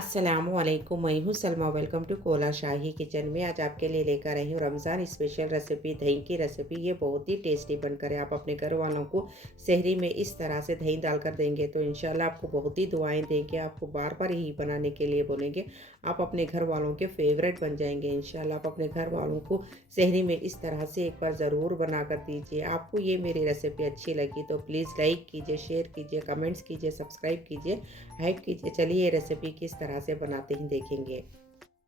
अस्सलामुअलैकुम, मैं हूँ Salma. Welcome to Kola Shahi kitchen में। आज आपके लिए लेकर आई हूँ रमज़ान स्पेशल रेसिपी, दही की रेसिपी। ये बहुत ही टेस्टी बनकर है। आप अपने घर वालों को सहरी में इस तरह से दही डालकर देंगे तो इंशाल्लाह आपको बहुत ही दुआएं देंगे, आपको बार बार यही बनाने के लिए बोलेंगे। आप अपने घर वालों के फेवरेट बन जाएंगे इंशाल्लाह। आप अपने घर वालों को सहरी में इस तरह से एक बार ज़रूर बना कर दीजिए। आपको ये मेरी रेसिपी अच्छी लगी तो प्लीज़ लाइक कीजिए, शेयर कीजिए, कमेंट्स कीजिए, सब्सक्राइब कीजिए, हाइप कीजिए। चलिए ये रेसिपी किस तरह से बनाते हैं देखेंगे।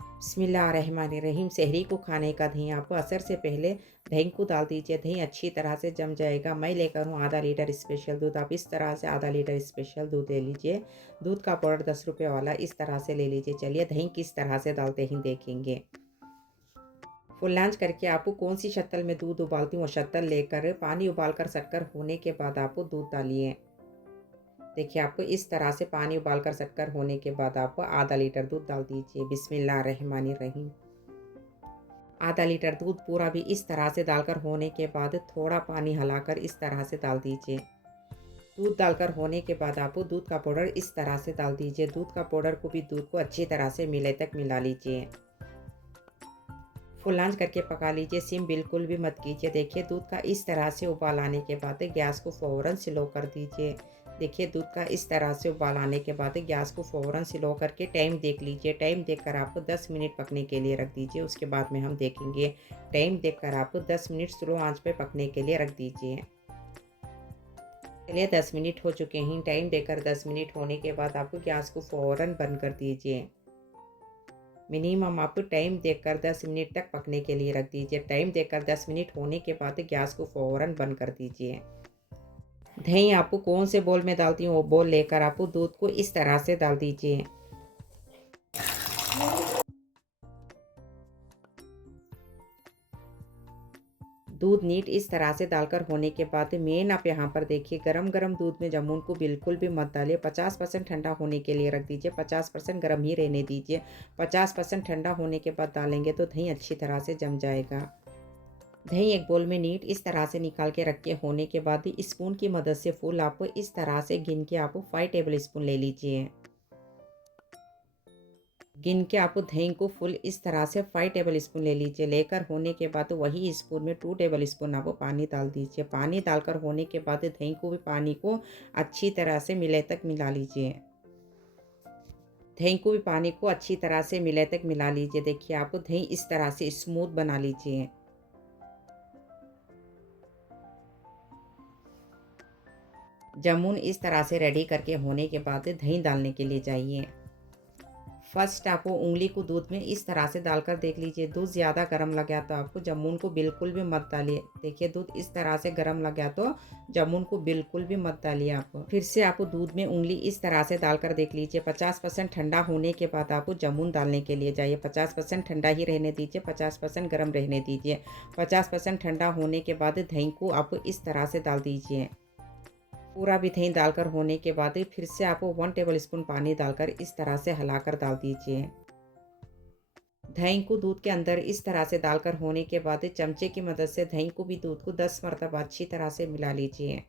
बिस्मिल्लाहिर्रहमानिर्रहीम। सहरी को खाने का दही आपको असर से पहले दही को डाल दीजिए। दही अच्छी तरह से जम जाएगा। मैं लेकर हूँ आधा लीटर स्पेशल दूध। आप इस तरह से आधा लीटर स्पेशल दूध ले लीजिए। दूध का पाउडर 10 रुपये वाला इस तरह से ले लीजिए। चलिए दही किस तरह से डालते हैं देखेंगे। फुल लॉन्च करके आपको कौन सी शक्ल में दूध उबालती हूँ वो शक्ल लेकर पानी उबालकर शक्कर होने के बाद आपको दूध डालिए। देखिए आपको इस तरह से पानी उबालकर शक्कर होने के बाद आपको आधा लीटर दूध डाल दीजिए। बिस्मिल्लाहिर्रहमानिर्रहीम। आधा लीटर दूध पूरा भी इस तरह से डालकर होने के बाद थोड़ा पानी हिलाकर इस तरह से डाल दीजिए। दूध डालकर होने के बाद आपको दूध का पाउडर इस तरह से डाल दीजिए। दूध का पाउडर को भी दूध को अच्छी तरह से मिले तक मिला लीजिए। फुल आंच करके पका लीजिए। सिम बिल्कुल भी मत कीजिए। देखिए दूध का इस तरह से उबाल आने के बाद गैस को फ़ौरन स्लो कर दीजिए। देखिए दूध का इस तरह से उबाल आने के बाद गैस को फ़ौरन स्लो करके टाइम देख लीजिए। टाइम देखकर आपको 10 मिनट पकने के लिए रख दीजिए। उसके बाद में हम देखेंगे। टाइम देखकर आपको 10 मिनट स्लो आंच पे पकने के लिए रख दीजिए। चलिए 10 मिनट हो चुके हैं। टाइम देकर 10 मिनट होने के बाद आपको गैस को फ़ौरन बंद कर दीजिए। मिनिमम आपको टाइम देखकर 10 मिनट तक पकने के लिए रख दीजिए। टाइम देखकर 10 मिनट होने के बाद गैस को फ़ौरन बंद कर दीजिए। दही आपको कौन से बोल में डालती हूँ वो बोल लेकर आपको दूध को इस तरह से डाल दीजिए। दूध नीट इस तरह से डालकर होने के बाद मेन आप यहाँ पर देखिए गरम गरम दूध में जामुन को बिल्कुल भी मत डालिए। 50% ठंडा होने के लिए रख दीजिए। 50% गर्म ही रहने दीजिए। 50% ठंडा होने के बाद डालेंगे तो दही अच्छी तरह से जम जाएगा। दही एक बोल में नीट इस तरह से निकाल के रख के होने के बाद स्पून की मदद से फुल आपको इस तरह से गिन के आपको 5 टेबल स्पून ले लीजिए। गिन के आपको दही को फुल इस तरह से 5 टेबल स्पून ले लीजिए। लेकर होने के बाद वही स्पून में 2 टेबल स्पून आपको पानी डाल दीजिए। पानी डालकर होने के बाद दही को भी पानी को अच्छी तरह से मिले तक मिला लीजिए। दही को भी पानी को अच्छी तरह से मिले तक मिला लीजिए। देखिए आपको दही इस तरह से स्मूथ बना लीजिए। जामुन इस तरह से रेडी करके होने के बाद दही डालने के लिए जाइए। फर्स्ट आपको उंगली को दूध में इस तरह से डालकर देख लीजिए। दूध ज़्यादा गर्म लग गया तो आपको जामुन को बिल्कुल भी मत डालिए। देखिए दूध इस तरह से गर्म लग गया तो जामुन को बिल्कुल भी मत डालिए। आपको फिर से आपको दूध में उंगली इस तरह से डालकर देख लीजिए। 50% ठंडा होने के बाद आपको जामुन डालने के लिए जाइए। 50% ठंडा ही रहने दीजिए। 50% गर्म रहने दीजिए। 50% ठंडा होने के बाद दही को आपको इस तरह से डाल दीजिए। पूरा भी दही डालकर होने के बाद फिर से आपको 1 टेबल स्पून पानी डालकर इस तरह से हिलाकर डाल दीजिए। दही को दूध के अंदर इस तरह से डालकर होने के बाद चमचे की मदद से दही को भी दूध को 10 मरतबा अच्छी तरह से मिला लीजिए।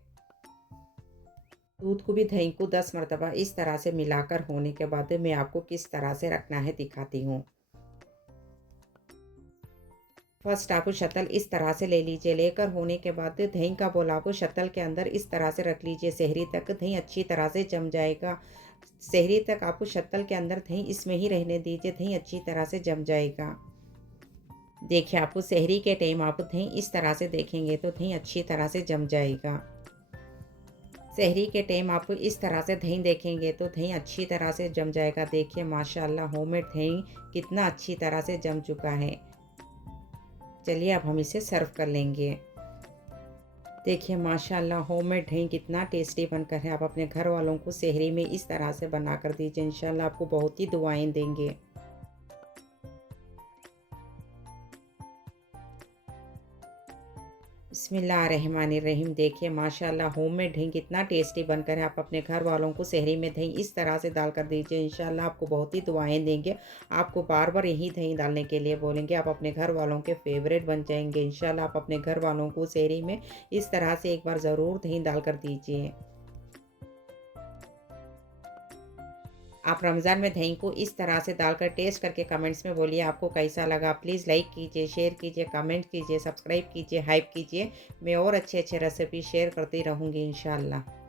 दूध को भी दही को 10 मरतबा इस तरह से मिलाकर होने के बाद मैं आपको किस तरह से रखना है दिखाती हूँ। फर्स्ट आपको शतल इस तरह से ले लीजिए। लेकर होने के बाद दही का बोल आपको शतल के अंदर इस तरह से रख लीजिए। सहरी तक दही अच्छी तरह से जम जाएगा। सहरी तक आपको शतल के अंदर दही इसमें ही रहने दीजिए। दही अच्छी तरह से जम जाएगा। देखिए आपको सहरी के टाइम आप दही इस तरह से देखेंगे तो दही अच्छी तरह से जम जाएगा। सहरी के टाइम आपको इस तरह से दही देखेंगे तो दही अच्छी तरह से जम जाएगा। देखिए माशाल्लाह होममेड दही कितना अच्छी तरह से जम चुका है। चलिए अब हम इसे सर्व कर लेंगे। देखिए माशाल्लाह होममेड दही कितना टेस्टी बनकर है। आप अपने घर वालों को सहरी में इस तरह से बना कर दीजिए। इंशाल्लाह आपको बहुत ही दुआएं देंगे। बिस्मिल्लाहिर्रहमानिर्रहीम। देखिए माशाल्लाह होममेड दही कितना टेस्टी बनकर है। आप अपने घर वालों को सहरी में दही इस तरह से डालकर दीजिए। इंशाल्लाह आपको बहुत ही दुआएं देंगे। आपको बार बार यही दही डालने के लिए बोलेंगे। आप अपने घर वालों के फेवरेट बन जाएंगे इंशाल्लाह। आप अपने घर वालों को सहरी में इस तरह से एक बार ज़रूर दही डालकर दीजिए। आप रमज़ान में दही को इस तरह से डालकर टेस्ट करके कमेंट्स में बोलिए आपको कैसा लगा। प्लीज़ लाइक कीजिए, शेयर कीजिए, कमेंट कीजिए, सब्सक्राइब कीजिए, हाइप कीजिए। मैं और अच्छे-अच्छे रेसिपी शेयर करती रहूँगी इंशाअल्लाह।